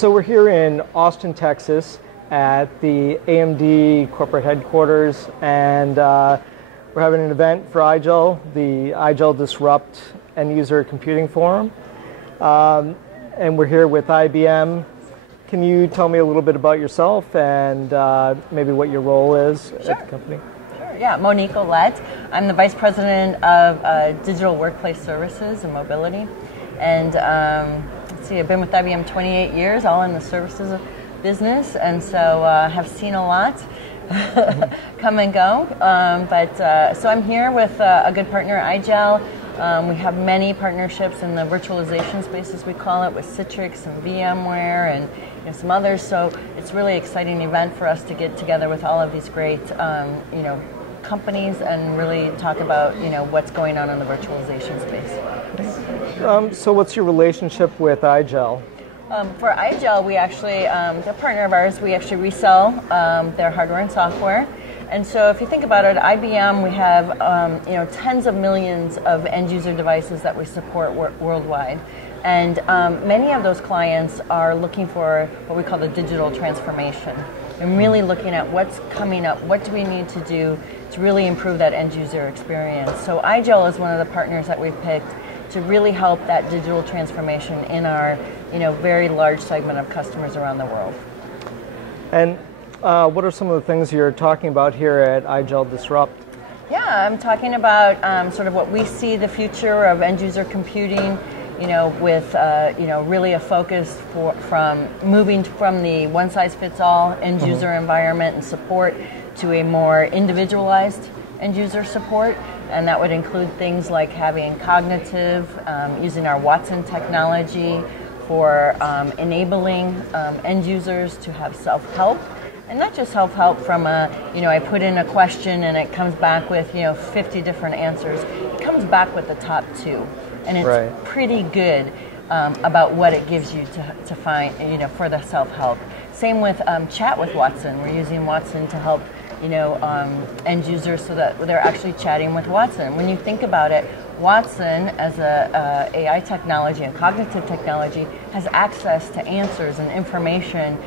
So we're here in Austin, Texas at the AMD corporate headquarters, and we're having an event for IGEL, the IGEL Disrupt End User Computing Forum. And we're here with IBM. Can you tell me a little bit about yourself and maybe what your role is at the company? Sure, yeah. Monique Ouellette. I'm the Vice President of Digital Workplace Services and Mobility. And let's see, I've been with IBM 28 years, all in the services business, and so have seen a lot come and go. So I'm here with a good partner, IGEL. We have many partnerships in the virtualization space, as we call it, with Citrix and VMware and some others. So it's really exciting event for us to get together with all of these great companies and really talk about what's going on in the virtualization space. So what's your relationship with IGEL? For IGEL, we actually, they're a partner of ours. We actually resell their hardware and software. And so if you think about it, IBM, we have tens of millions of end user devices that we support worldwide. And many of those clients are looking for what we call the digital transformation, and really looking at what's coming up, what do we need to do to really improve that end user experience. So IGEL is one of the partners that we've picked to really help that digital transformation in our very large segment of customers around the world. And what are some of the things you're talking about here at IGEL Disrupt? Yeah, I'm talking about sort of what we see the future of end user computing, with really a focus from moving from the one size fits all end user environment and support to a more individualized end user support. And that would include things like having cognitive, using our Watson technology for enabling end users to have self-help. And not just self-help from I put in a question and it comes back with 50 different answers. It comes back with the top 2. And it's pretty good about what it gives you to find, for the self-help. Same with Chat with Watson. We're using Watson to help end users so that they're actually chatting with Watson. When you think about it, Watson, as a AI technology and cognitive technology, has access to answers and information,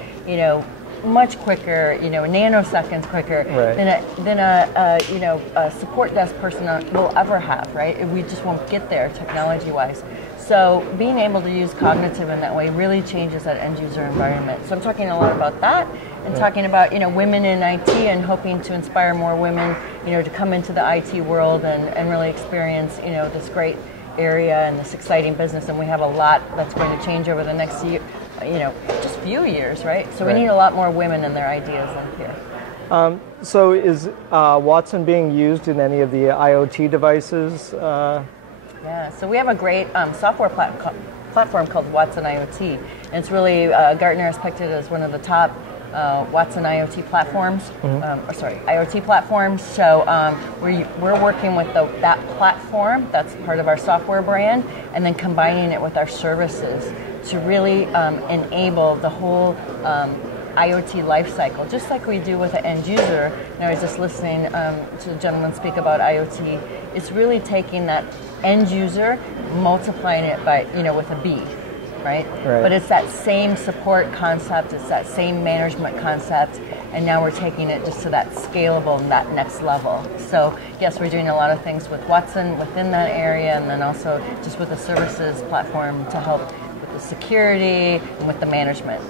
much quicker, nanoseconds quicker than a support desk person will ever have, right? We just won't get there technology-wise. So being able to use cognitive in that way really changes that end user environment. So I'm talking a lot about that, and talking about women in IT and hoping to inspire more women to come into the IT world and really experience this great area and this exciting business. And we have a lot that's going to change over the next year, just few years, right? So we need a lot more women and their ideas in here. So is Watson being used in any of the IoT devices? Yeah, so we have a great software platform called Watson IoT. And it's really, Gartner has picked it as one of the top Watson IoT platforms, IoT platforms. So we're working with that platform, that's part of our software brand, and then combining it with our services to really enable the whole IoT lifecycle, just like we do with an end user. I was just listening to the gentleman speak about IoT. It's really taking that end user, multiplying it by, with a B. Right? But it's that same support concept, it's that same management concept, and now we're taking it just to that scalable, that next level. So yes, we're doing a lot of things with Watson within that area, and then also just with the services platform to help with the security and with the management.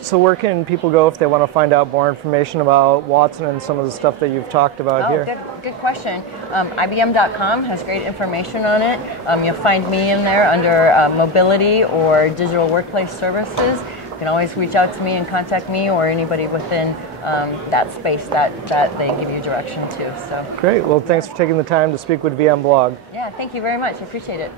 So where can people go if they want to find out more information about Watson and some of the stuff that you've talked about here? Good question. IBM.com has great information on it. You'll find me in there under mobility or digital workplace services. You can always reach out to me and contact me or anybody within that space that they give you direction to. So great. Well, thanks for taking the time to speak with VMblog. Yeah, thank you very much. I appreciate it.